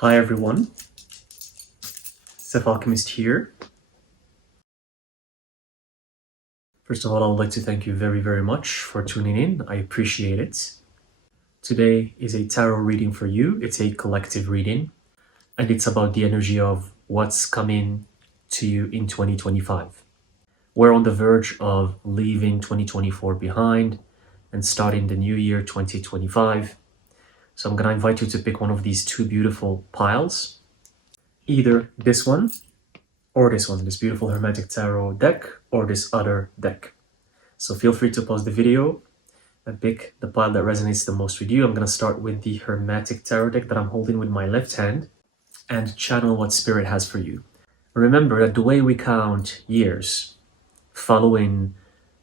Hi everyone, Alchemist here. First of all, I would like to thank you very much for tuning in. I appreciate it. Today is a tarot reading for you. It's a collective reading, and it's about the energy of what's coming to you in 2025. We're on the verge of leaving 2024 behind and starting the new year 2025. So I'm gonna invite you to pick one of these two beautiful piles, either this one or this one, this beautiful Hermetic Tarot deck, or this other deck. So feel free to pause the video and pick the pile that resonates the most with you. I'm going to start with the Hermetic Tarot deck that I'm holding with my left hand and channel what Spirit has for you. Remember that the way we count years, following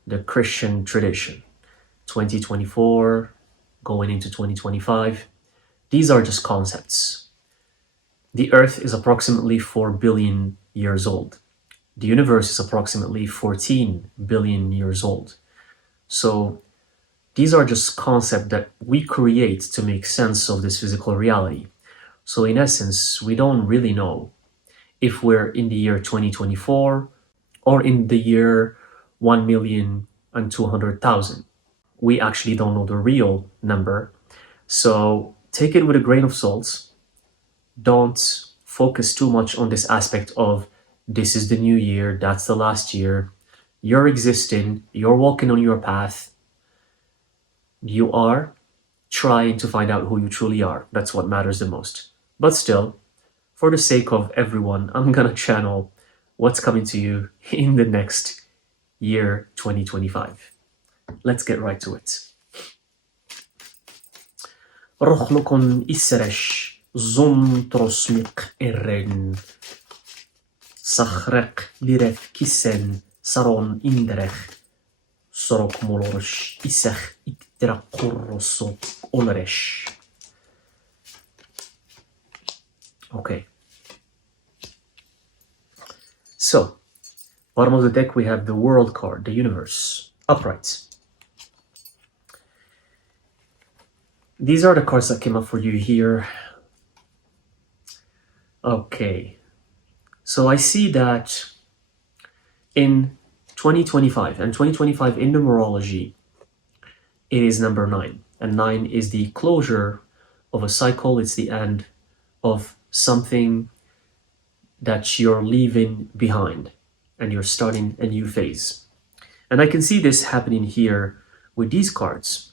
the Christian tradition, 2024 going into 2025, these are just concepts. The Earth is approximately 4 billion years old. The universe is approximately 14 billion years old. So these are just concepts that we create to make sense of this physical reality. So in essence, we don't really know if we're in the year 2024 or in the year 1,200,000. We actually don't know the real number. So take it with a grain of salt. Don't focus too much on this aspect of this is the new year, that's the last year. You're existing, you're walking on your path. You are trying to find out who you truly are. That's what matters the most. But still, for the sake of everyone, I'm gonna channel what's coming to you in the next year, 2025. Let's get right to it. Rochlokon isseresh. Zum trosmik erren. Sachrek liref kissen saron inderech. Sorok molorsh isech ikterakorroso oleresh. Okay. So, bottom of the deck we have the World card, the universe, upright. These are the cards that came up for you here. Okay, so I see that in 2025, and 2025 in numerology, it is number 9. And 9 is the closure of a cycle. It's the end of something that you're leaving behind and you're starting a new phase. And I can see this happening here with these cards.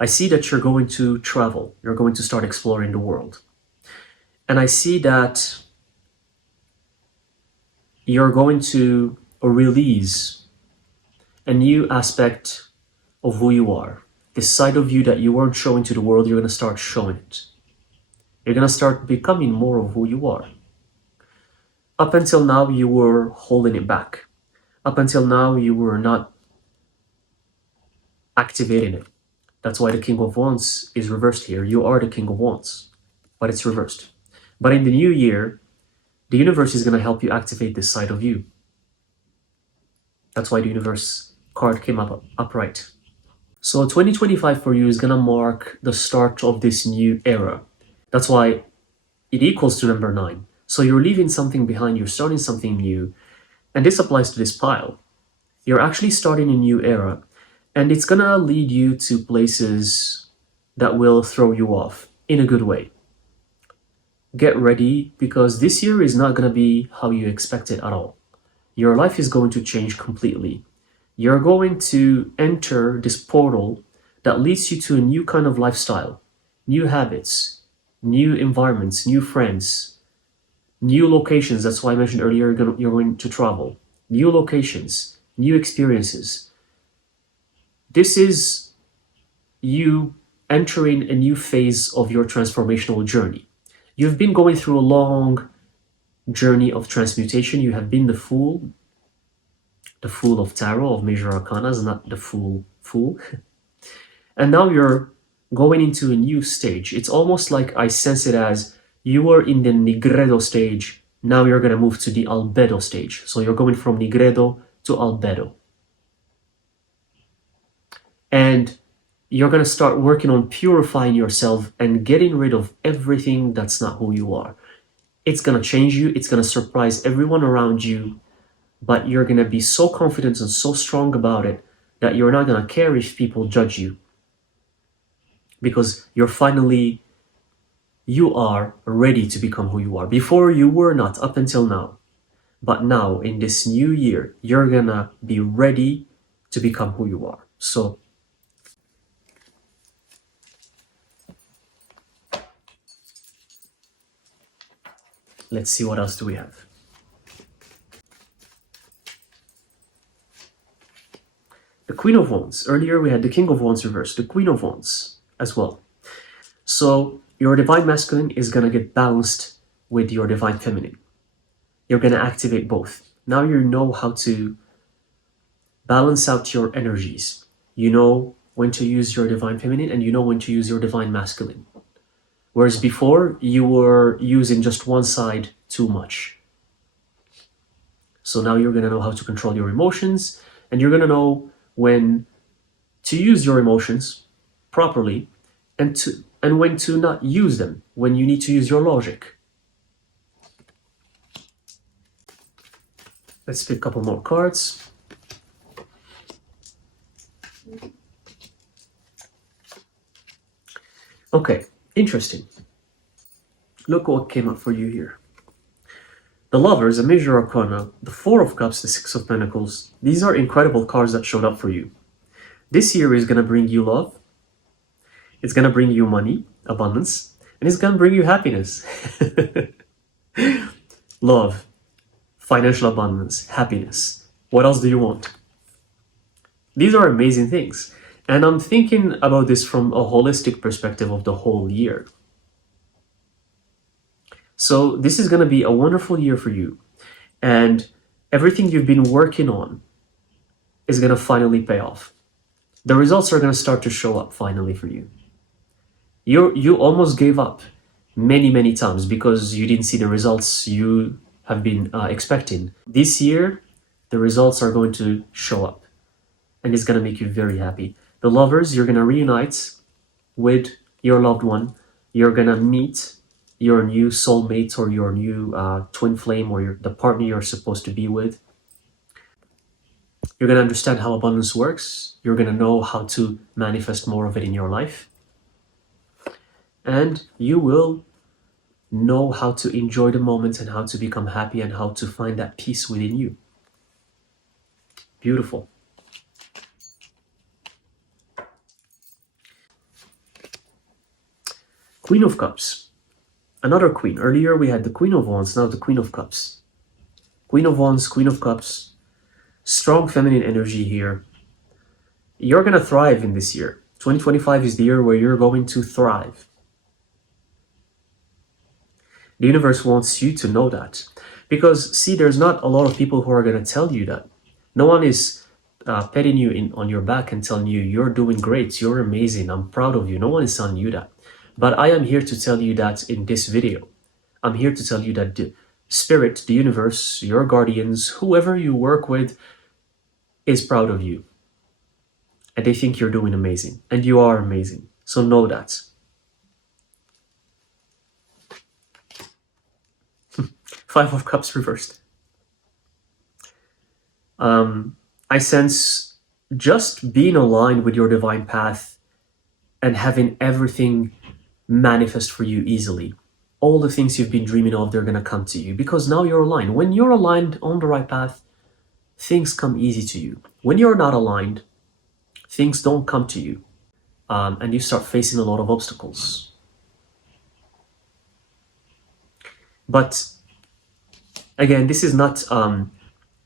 I see that you're going to travel. You're going to start exploring the world. And I see that you're going to release a new aspect of who you are. This side of you that you weren't showing to the world, you're going to start showing it. You're going to start becoming more of who you are. Up until now, you were holding it back. Up until now, you were not activating it. That's why the King of Wands is reversed here. You are the King of Wands, but it's reversed. But in the new year, the universe is going to help you activate this side of you. That's why the universe card came up upright. So 2025 for you is going to mark the start of this new era. That's why it equals to number 9. So you're leaving something behind, you're starting something new. And this applies to this pile. You're actually starting a new era. And it's going to lead you to places that will throw you off in a good way. Get ready, because this year is not going to be how you expect it at all. Your life is going to change completely. You're going to enter this portal that leads you to a new kind of lifestyle, new habits, new environments, new friends, new locations. That's why I mentioned earlier you're going to travel. New locations, new experiences. This is you entering a new phase of your transformational journey. You've been going through a long journey of transmutation. You have been the Fool of Tarot, of Major Arcanas, not the Fool. And now you're going into a new stage. It's almost like I sense it as you were in the Nigredo stage. Now you're going to move to the Albedo stage. So you're going from Nigredo to Albedo. And You're going to start working on purifying yourself and getting rid of everything that's not who you are. It's going to change you. It's going to surprise everyone around you, but you're going to be so confident and so strong about it that you're not going to care if people judge you, because you are ready to become who you are. Before, you were not, up until now. But now, in this new year, you're gonna be ready to become who you are. So, let's see, what else do we have? The Queen of Wands. Earlier we had the King of Wands reversed, the Queen of Wands as well. So your Divine Masculine is gonna get balanced with your Divine Feminine. You're gonna activate both. Now you know how to balance out your energies. You know when to use your Divine Feminine and you know when to use your Divine Masculine. Whereas before, you were using just one side too much. So now you're going to know how to control your emotions, and you're going to know when to use your emotions properly and when to not use them, when you need to use your logic. Let's pick a couple more cards. Okay, interesting. Look what came up for you here. The Lovers, a Major Arcana, the Four of Cups, the Six of Pentacles. These are incredible cards that showed up for you. This year is going to bring you love. It's going to bring you money, abundance, and it's going to bring you happiness. Love, financial abundance, happiness. What else do you want? These are amazing things. And I'm thinking about this from a holistic perspective of the whole year. So this is going to be a wonderful year for you. And everything you've been working on is going to finally pay off. The results are going to start to show up finally for you. You almost gave up many times because you didn't see the results you have been expecting. This year, the results are going to show up. And it's going to make you very happy. The Lovers, you're going to reunite with your loved one. You're going to meet your new soulmate or your new twin flame, or the partner you're supposed to be with. You're going to understand how abundance works. You're going to know how to manifest more of it in your life. And you will know how to enjoy the moment and how to become happy and how to find that peace within you. Beautiful. Queen of Cups. Another queen. Earlier we had the Queen of Wands, now the Queen of Cups. Queen of Wands, Queen of Cups. Strong feminine energy here. You're going to thrive in this year. 2025 is the year where you're going to thrive. The universe wants you to know that. Because, see, there's not a lot of people who are going to tell you that. No one is petting you on your back and telling you, you're doing great, you're amazing, I'm proud of you. No one is telling you that. But I am here to tell you that in this video. I'm here to tell you that the spirit, the universe, your guardians, whoever you work with is proud of you. And they think you're doing amazing. And you are amazing. So know that. Five of Cups reversed. I sense just being aligned with your divine path and having everything manifest for you easily. All the things you've been dreaming of, they're going to come to you because now you're aligned. When you're aligned on the right path, things come easy to you. When you're not aligned, things don't come to you, and you start facing a lot of obstacles. But again, this is not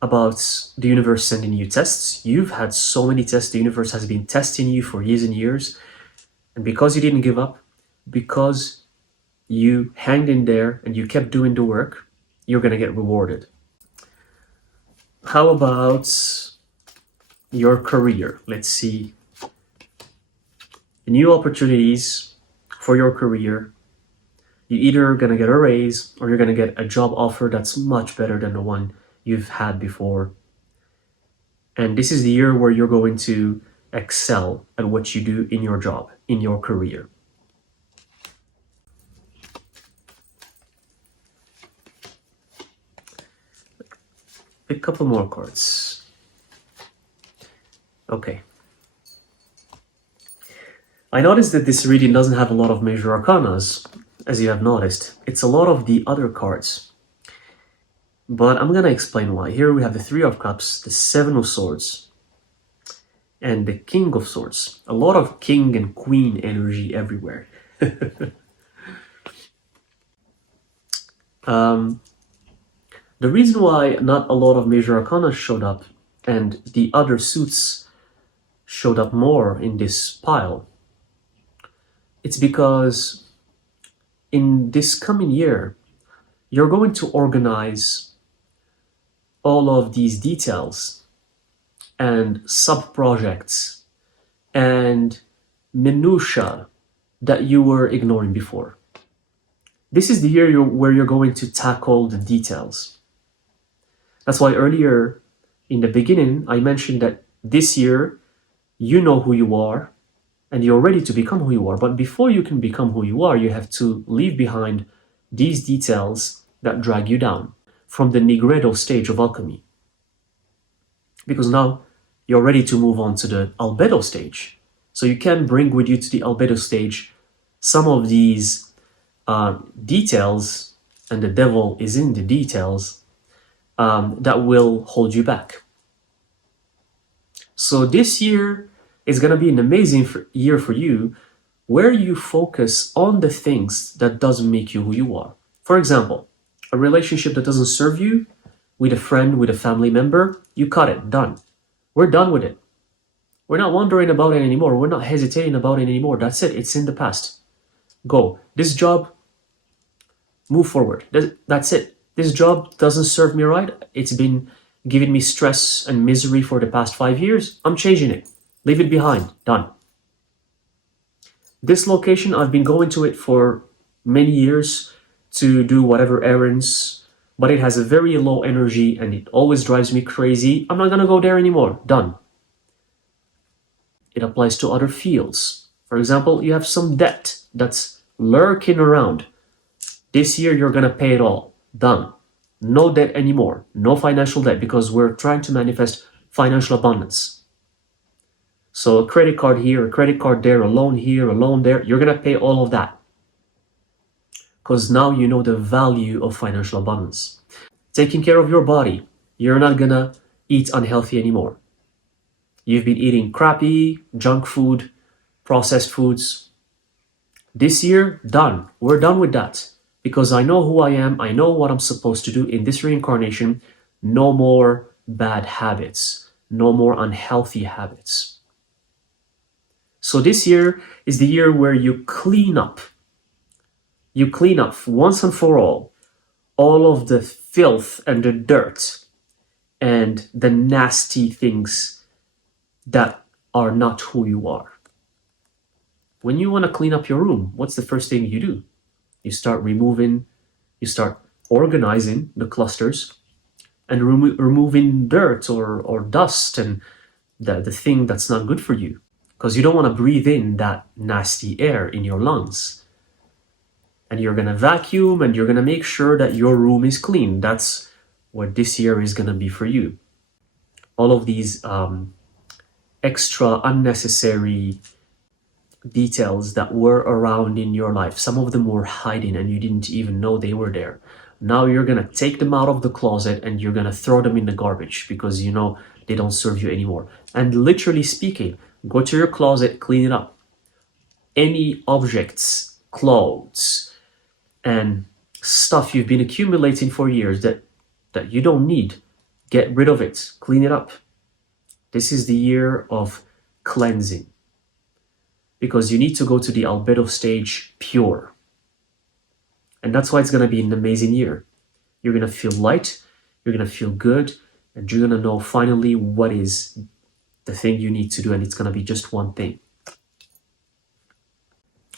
about the universe sending you tests. You've had so many tests. The universe has been testing you for years and years. And because you didn't give up, because you hanged in there and you kept doing the work, you're going to get rewarded. How about your career? Let's see. New opportunities for your career. You're either going to get a raise or you're going to get a job offer that's much better than the one you've had before. And this is the year where you're going to excel at what you do in your job, in your career. Pick a couple more cards. Okay. I noticed that this reading doesn't have a lot of major arcanas, as you have noticed. It's a lot of the other cards. But I'm gonna explain why. Here we have the Three of Cups, the Seven of Swords, and the King of Swords. A lot of King and Queen energy everywhere. The reason why not a lot of major arcana showed up and the other suits showed up more in this pile, it's because in this coming year, you're going to organize all of these details and sub-projects and minutiae that you were ignoring before. This is the year where you're going to tackle the details. That's why earlier in the beginning, I mentioned that this year, you know who you are and you're ready to become who you are. But before you can become who you are, you have to leave behind these details that drag you down from the Nigredo stage of alchemy. Because now you're ready to move on to the Albedo stage. So you can bring with you to the Albedo stage some of these details, and the devil is in the details, that will hold you back. So this year is going to be an amazing year for you, where you focus on the things that doesn't make you who you are. For example, a relationship that doesn't serve you, with a friend, with a family member, you cut it, done. We're done with it. We're not wondering about it anymore. We're not hesitating about it anymore. That's it. It's in the past. Go. This job, move forward. That's it. This job doesn't serve me right. It's been giving me stress and misery for the past 5 years. I'm changing it. Leave it behind. Done. This location, I've been going to it for many years to do whatever errands, but it has a very low energy and it always drives me crazy. I'm not going to go there anymore. Done. It applies to other fields. For example, you have some debt that's lurking around. This year, you're going to pay it all. Done. No debt anymore. No financial debt, because we're trying to manifest financial abundance. So a credit card here, a credit card there, a loan here, a loan there. You're going to pay all of that. Because now you know the value of financial abundance. Taking care of your body. You're not going to eat unhealthy anymore. You've been eating crappy, junk food, processed foods. This year, done. We're done with that. Because I know who I am, I know what I'm supposed to do in this reincarnation. No more bad habits, no more unhealthy habits. So this year is the year where you clean up. You clean up once and for all of the filth and the dirt and the nasty things that are not who you are. When you want to clean up your room, what's the first thing you do? You start removing, you start organizing the clusters and removing dirt or dust and the thing that's not good for you. Because you don't want to breathe in that nasty air in your lungs. And you're going to vacuum and you're going to make sure that your room is clean. That's what this year is going to be for you. All of these extra unnecessary details that were around in your life. Some of them were hiding and you didn't even know they were there. Now you're going to take them out of the closet and you're going to throw them in the garbage because you know they don't serve you anymore. And literally speaking, go to your closet, clean it up. Any objects, clothes, and stuff you've been accumulating for years that you don't need, get rid of it, clean it up. This is the year of cleansing. Because you need to go to the albedo stage pure. And that's why it's going to be an amazing year. You're going to feel light, you're going to feel good, and you're going to know finally what is the thing you need to do, and it's going to be just one thing.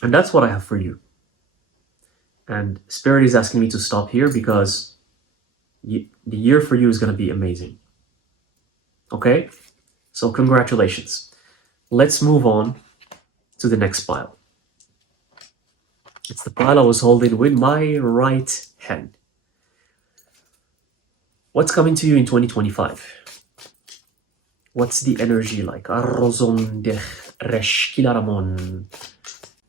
And that's what I have for you. And Spirit is asking me to stop here because the year for you is going to be amazing. Okay? So congratulations. Let's move on to the next pile. It's the pile I was holding with my right hand. What's coming to you in 2025? What's the energy like? Arrozon de reshkilaramon.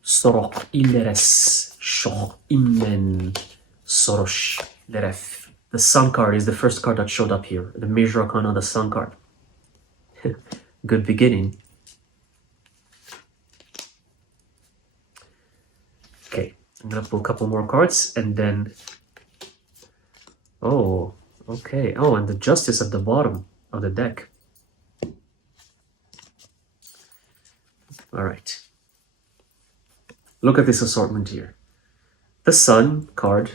Sorok ileres shoch immen sorosh leref. The Sun card is the first card that showed up here. The Major Arcana, the Sun card. Good beginning. Okay, I'm gonna pull a couple more cards and then... Oh, okay. Oh, and the Justice at the bottom of the deck. All right. Look at this assortment here. The Sun card,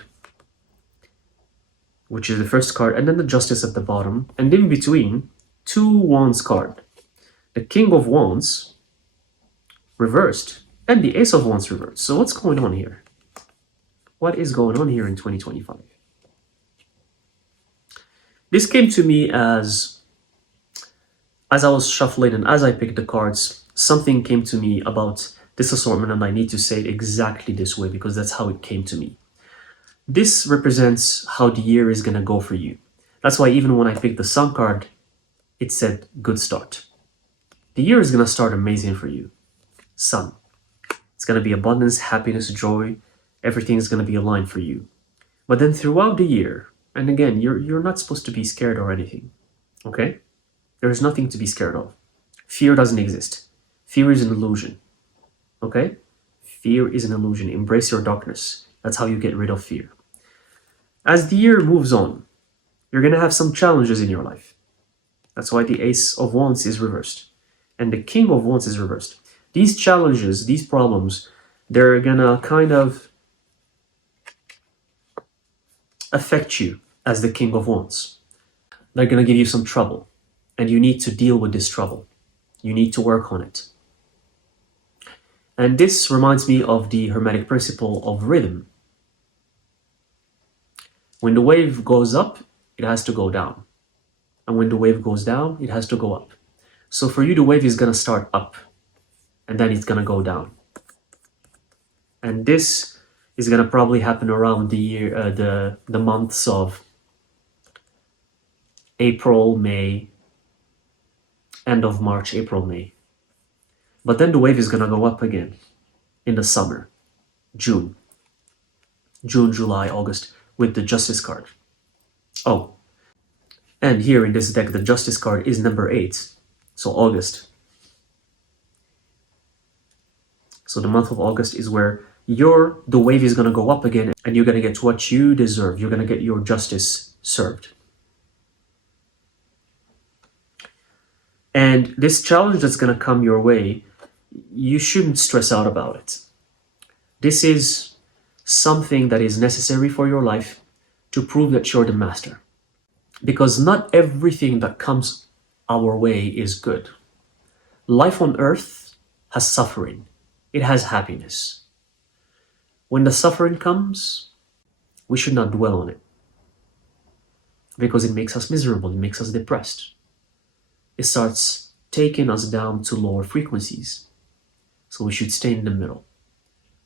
which is the first card, and then the Justice at the bottom, and in between, 2 Wands card. The King of Wands reversed, and the Ace of Wands reversed. So what's going on here? What is going on here in 2025? This came to me as I was shuffling and as I picked the cards, something came to me about this assortment, and I need to say it exactly this way because that's how it came to me. This represents how the year is going to go for you. That's why even when I picked the Sun card, it said good start. The year is going to start amazing for you. Sun. It's going to be abundance, happiness, joy. Everything is going to be aligned for you. But then throughout the year, and again, you're not supposed to be scared or anything. Okay? There's nothing to be scared of. Fear doesn't exist. Fear is an illusion. Okay? Fear is an illusion. Embrace your darkness. That's how you get rid of fear. As the year moves on, you're going to have some challenges in your life. That's why the Ace of Wands is reversed. And the King of Wands is reversed. These challenges, these problems, they're going to kind of affect you as the King of Wands. They're going to give you some trouble. And you need to deal with this trouble. You need to work on it. And this reminds me of the Hermetic principle of rhythm. When the wave goes up, it has to go down. And when the wave goes down, it has to go up. So for you, the wave is going to start up. And then it's going to go down. And this is going to probably happen around the year, the months of April, May, end of March, April, May. But then the wave is going to go up again in the summer, June, July, August, with the Justice card. Oh, and here in this deck, the Justice card is number 8, so August. So the month of August is where the wave is going to go up again, and you're going to get what you deserve. You're going to get your justice served. And this challenge that's going to come your way, you shouldn't stress out about it. This is something that is necessary for your life to prove that you're the master. Because not everything that comes our way is good. Life on earth has suffering. It has happiness. When the suffering comes, we should not dwell on it. Because it makes us miserable, it makes us depressed. It starts taking us down to lower frequencies. So we should stay in the middle.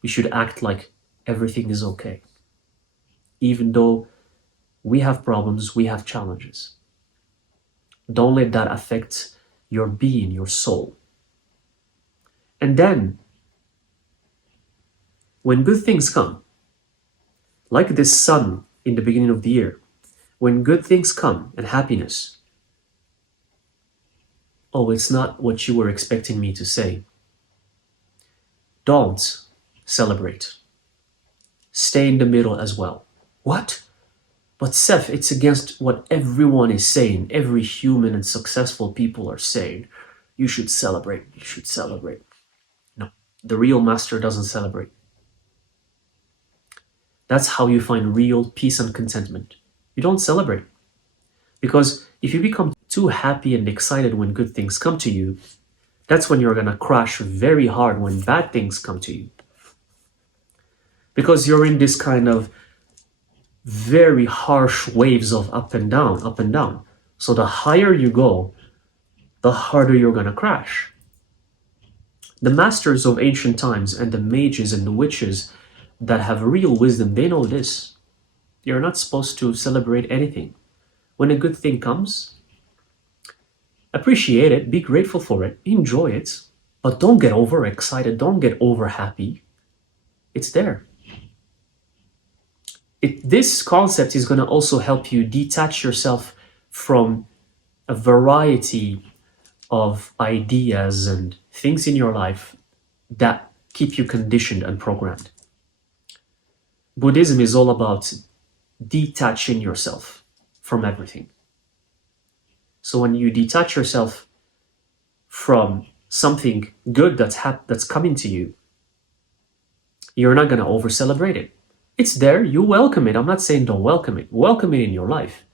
We should act like everything is okay. Even though we have problems, we have challenges. Don't let that affect your being, your soul. And then, when good things come, like this sun in the beginning of the year, when good things come and happiness, oh, it's not what you were expecting me to say. Don't celebrate. Stay in the middle as well. What? But Seth, it's against what everyone is saying. Every human and successful people are saying. You should celebrate. You should celebrate. No, the real master doesn't celebrate. That's how you find real peace and contentment. You don't celebrate. Because if you become too happy and excited when good things come to you, that's when you're going to crash very hard when bad things come to you. Because you're in this kind of very harsh waves of up and down, up and down. So the higher you go, the harder you're going to crash. The masters of ancient times and the mages and the witches that have real wisdom, they know this. You're not supposed to celebrate anything. When a good thing comes, appreciate it, be grateful for it, enjoy it, but don't get overexcited, don't get over happy. It's there. This concept is going to also help you detach yourself from a variety of ideas and things in your life that keep you conditioned and programmed. Buddhism is all about detaching yourself from everything. So when you detach yourself from something good that's coming to you, you're not going to over celebrate it. It's there, you welcome it. I'm not saying don't welcome it. Welcome it in your life.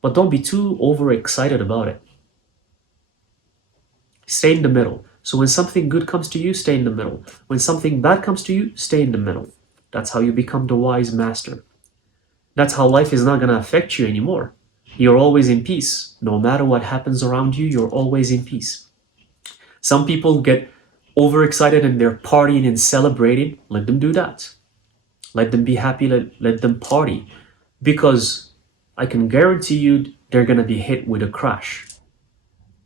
But don't be too overexcited about it. Stay in the middle. So when something good comes to you, stay in the middle. When something bad comes to you, stay in the middle. That's how you become the wise master. That's how life is not going to affect you anymore. You're always in peace. No matter what happens around you, you're always in peace. Some people get overexcited and they're partying and celebrating. Let them do that. Let them be happy. Let them party. Because I can guarantee you they're going to be hit with a crash.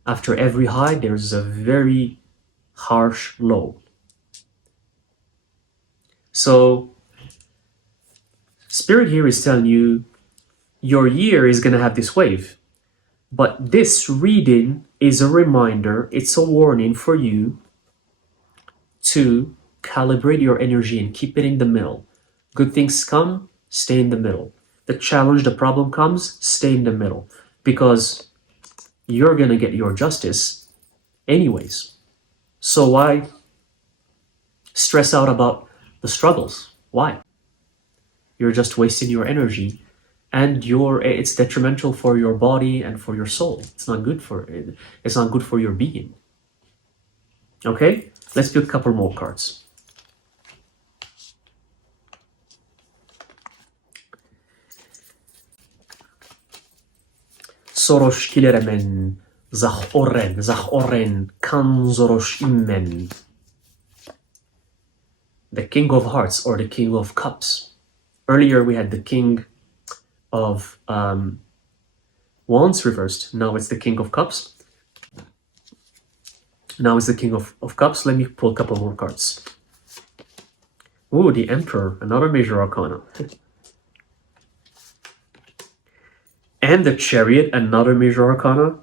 After every high, there's a very harsh low. So, Spirit here is telling you your year is going to have this wave. But this reading is a reminder, it's a warning for you to calibrate your energy and keep it in the middle. Good things come, stay in the middle. The challenge, the problem comes, stay in the middle. Because you're going to get your justice anyways. So why stress out about the struggles? Why? You're just wasting your energy, and it's detrimental for your body and for your soul. It's not good for your being. Okay? Let's pick a couple more cards. Soros kileremen, zach oren, kanzorosh immen. The King of Hearts or the King of Cups. Earlier we had the King of Wands reversed. Now it's the King of Cups. Now it's the King of Cups. Let me pull a couple more cards. Ooh, the Emperor, another major arcana. And the Chariot, another major arcana.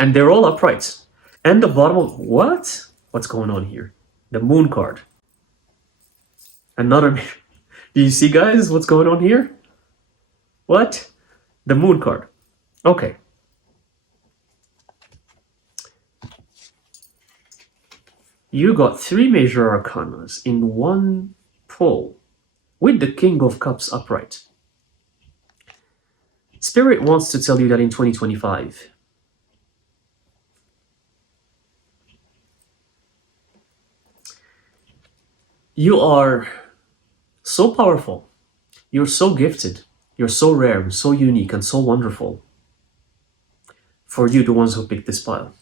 And they're all upright. And the bottom of what? What's going on here? The Moon card. Another. Do you see, guys, what's going on here? What? The Moon card. Okay. You got 3 major arcanas in one pull with the King of Cups upright. Spirit wants to tell you that in 2025, you are so powerful, you're so gifted, you're so rare, so unique, and so wonderful for you, the ones who picked this pile.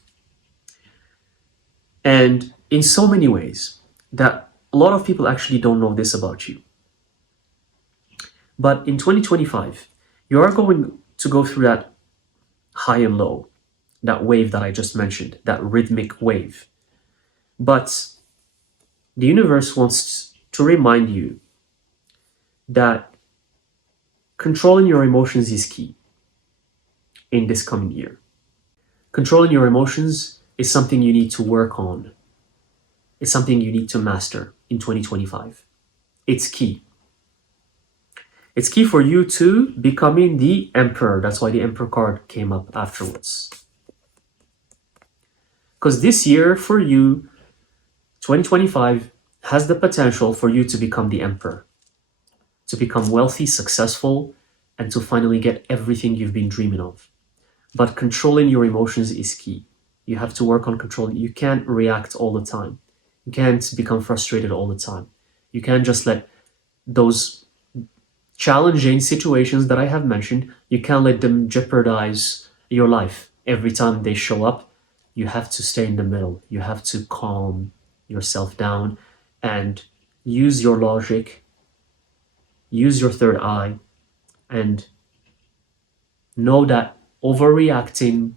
And in so many ways that a lot of people actually don't know this about you. But in 2025, you are going to go through that high and low, that wave that I just mentioned, that rhythmic wave. But the universe wants to remind you that controlling your emotions is key in this coming year. Controlling your emotions is something you need to work on. It's something you need to master in 2025. It's key. It's key for you to becoming the Emperor. That's why the Emperor card came up afterwards. Because this year for you, 2025, has the potential for you to become the Emperor. To become wealthy, successful, and to finally get everything you've been dreaming of. But controlling your emotions is key. You have to work on controlling. You can't react all the time. You can't become frustrated all the time. You can't just let those challenging situations that I have mentioned, you can't let them jeopardize your life. Every time they show up, you have to stay in the middle. You have to calm yourself down and use your logic, use your third eye, and know that overreacting,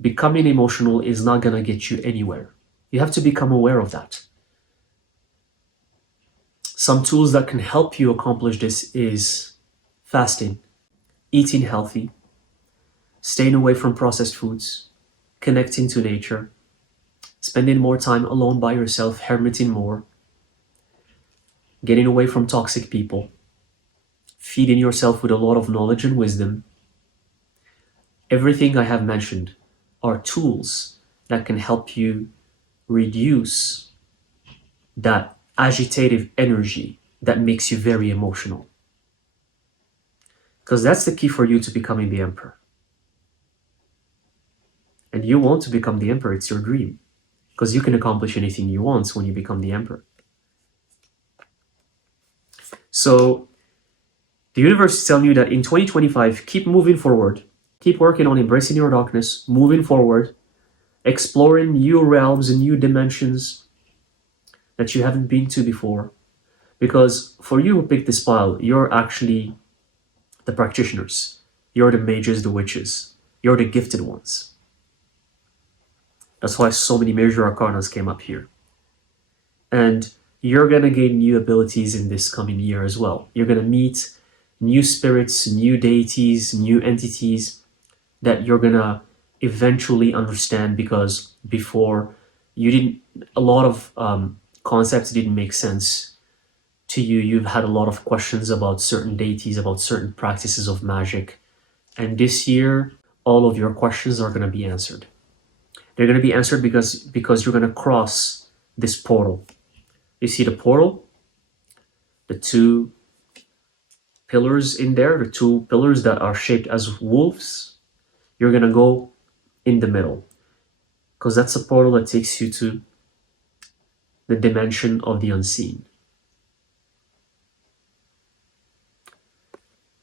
becoming emotional is not going to get you anywhere. You have to become aware of that. Some tools that can help you accomplish this is fasting, eating healthy, staying away from processed foods, connecting to nature, spending more time alone by yourself, hermiting more, getting away from toxic people, feeding yourself with a lot of knowledge and wisdom. Everything I have mentioned are tools that can help you reduce that agitative energy that makes you very emotional. Because that's the key for you to becoming the emperor. And you want to become the emperor, it's your dream. Because you can accomplish anything you want when you become the emperor. So the universe is telling you that in 2025, keep moving forward. Keep working on embracing your darkness, moving forward, exploring new realms and new dimensions that you haven't been to before. Because for you who picked this pile, you're actually the practitioners. You're the mages, the witches. You're the gifted ones. That's why so many major arcanas came up here. And you're going to gain new abilities in this coming year as well. You're going to meet new spirits, new deities, new entities that you're going to eventually understand, because before a lot of concepts didn't make sense to you. You've had a lot of questions about certain deities, about certain practices of magic. And this year, all of your questions are going to be answered. They're going to be answered because you're going to cross this portal. You see the portal? The two pillars in there, the two pillars that are shaped as wolves. You're going to go in the middle, because that's a portal that takes you to the dimension of the unseen.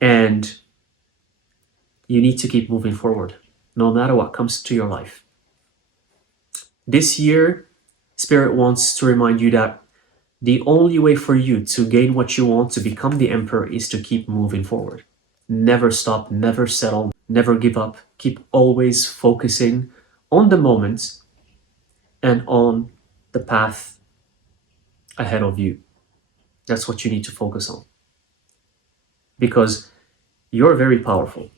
And you need to keep moving forward, no matter what comes to your life. This year, Spirit wants to remind you that the only way for you to gain what you want, to become the emperor, is to keep moving forward. Never stop, never settle, never give up. Keep always focusing on the moment and on the path ahead of you. That's what you need to focus on. Because you're very powerful.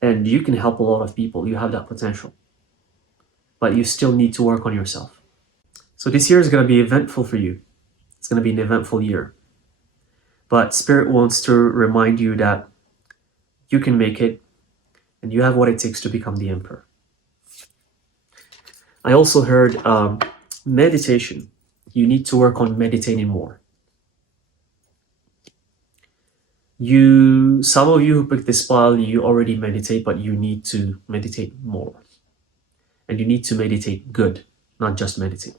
And you can help a lot of people. You have that potential. But you still need to work on yourself. So this year is going to be eventful for you. It's going to be an eventful year. But Spirit wants to remind you that you can make it, and you have what it takes to become the emperor. I also heard meditation. You need to work on meditating more. Some of you who picked this pile, you already meditate, but you need to meditate more. And you need to meditate good, not just meditate.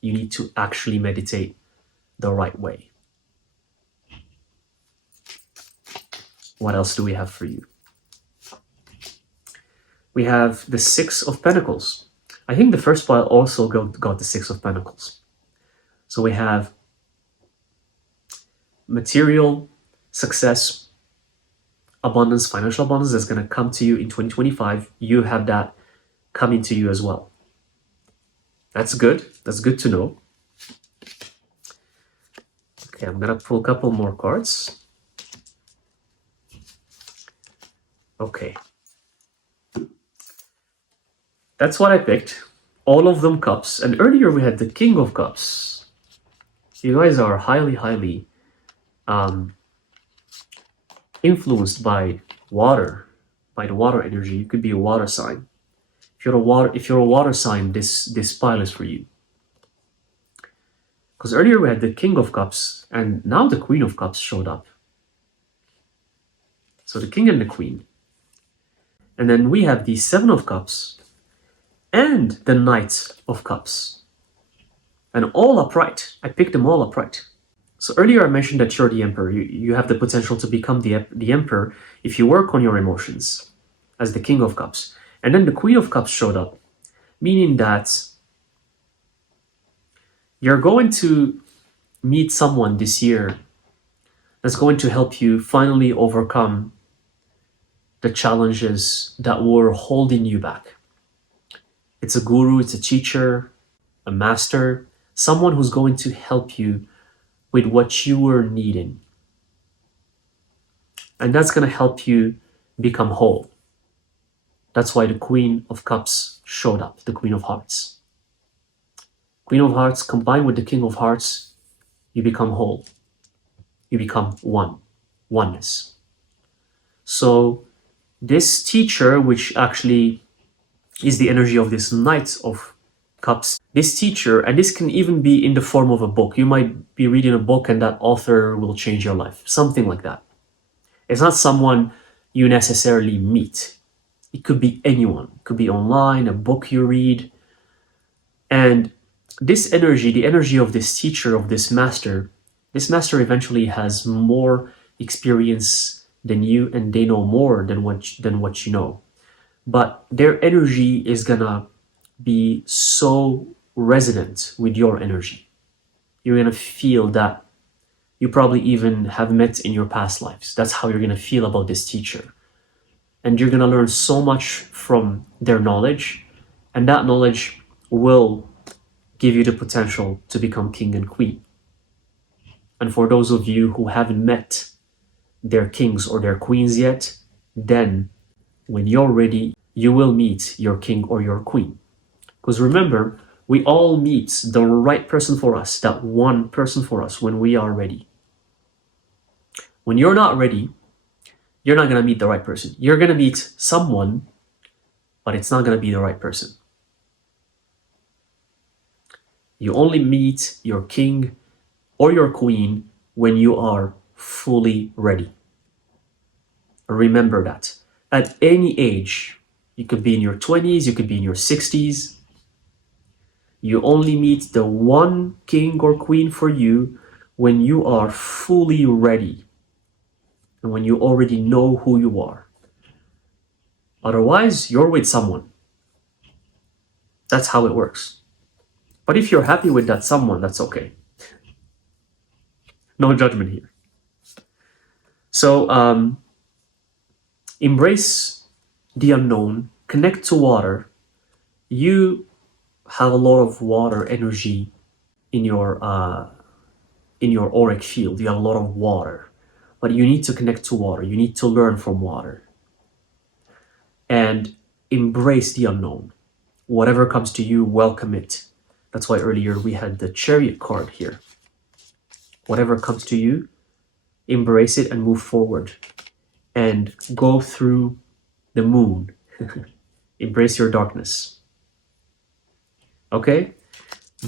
You need to actually meditate the right way. What else do we have for you? We have the Six of Pentacles. I think the first pile also got the Six of Pentacles. So we have material success, abundance, financial abundance that's going to come to you in 2025. You have that coming to you as well. That's good. That's good to know. Okay, I'm going to pull a couple more cards. Okay. That's what I picked. All of them cups. And earlier we had the King of Cups. You guys are highly influenced by water, by the water energy. You could be a water sign. If you're a water sign, this pile is for you. Because earlier we had the King of Cups, and now the Queen of Cups showed up. So the King and the Queen. And then we have the Seven of Cups and the Knight of Cups. And all upright. I picked them all upright. So earlier I mentioned that you're the Emperor. You have the potential to become the Emperor if you work on your emotions as the King of Cups. And then the Queen of Cups showed up. meaning that you're going to meet someone this year that's going to help you finally overcome the challenges that were holding you back. It's a guru, it's a teacher, a master, someone who's going to help you with what you were needing. And that's going to help you become whole. That's why the Queen of Cups showed up, the Queen of Hearts. Queen of Hearts combined with the King of Hearts, you become whole. You become oneness. So this teacher, which actually is the energy of this Knight of Cups, this teacher, and this can even be in the form of a book. You might be reading a book and that author will change your life, something like that. It's not someone you necessarily meet. It could be anyone. It could be online, a book you read. And this energy, the energy of this teacher, of this master eventually has more experience than you, and they know more than what you know. But their energy is gonna be so resonant with your energy. You're gonna feel that you probably even have met in your past lives. That's how you're gonna feel about this teacher. And you're gonna learn so much from their knowledge, and that knowledge will give you the potential to become king and queen. And for those of you who haven't met their kings or their queens yet, then when you're ready, you will meet your king or your queen. Because remember, we all meet the right person for us, that one person for us, when we are ready. When you're not ready, you're not going to meet the right person. You're going to meet someone, but it's not going to be the right person. You only meet your king or your queen when you are fully ready. Remember that. At any age, you could be in your 20s, you could be in your 60s, you only meet the one king or queen for you when you are fully ready and when you already know who you are. Otherwise, you're with someone. That's how it works. But if you're happy with that someone, that's okay. No judgment here. So embrace the unknown, connect to water. You have a lot of water energy in your auric field. You have a lot of water, but you need to connect to water. You need to learn from water and embrace the unknown. Whatever comes to you, welcome it. That's why earlier we had the Chariot card here. Whatever comes to you, embrace it and move forward and go through the moon. Embrace your darkness. Okay?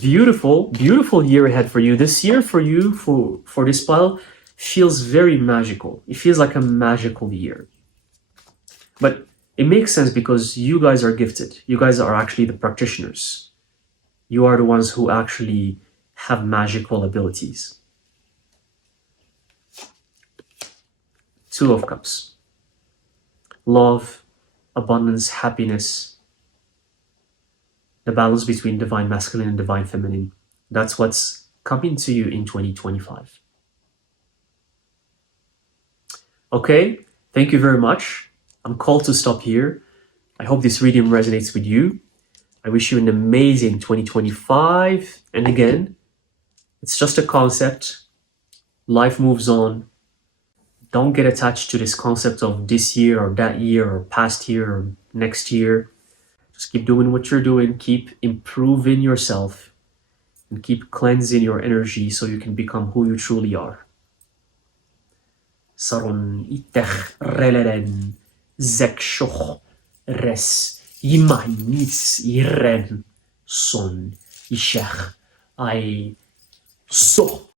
Beautiful, beautiful year ahead for you. This year for you, for this pile, feels very magical. It feels like a magical year. But it makes sense because you guys are gifted. You guys are actually the practitioners. You are the ones who actually have magical abilities. Two of Cups. Love, abundance, happiness. The balance between divine masculine and divine feminine. That's what's coming to you in 2025. Okay, thank you very much. I'm called to stop here. I hope this reading resonates with you. I wish you an amazing 2025. And again, it's just a concept. Life moves on. Don't get attached to this concept of this year or that year or past year or next year. Just keep doing what you're doing. Keep improving yourself and keep cleansing your energy so you can become who you truly are. Saron itech releren zekshoch res imainis iren son ishech ai so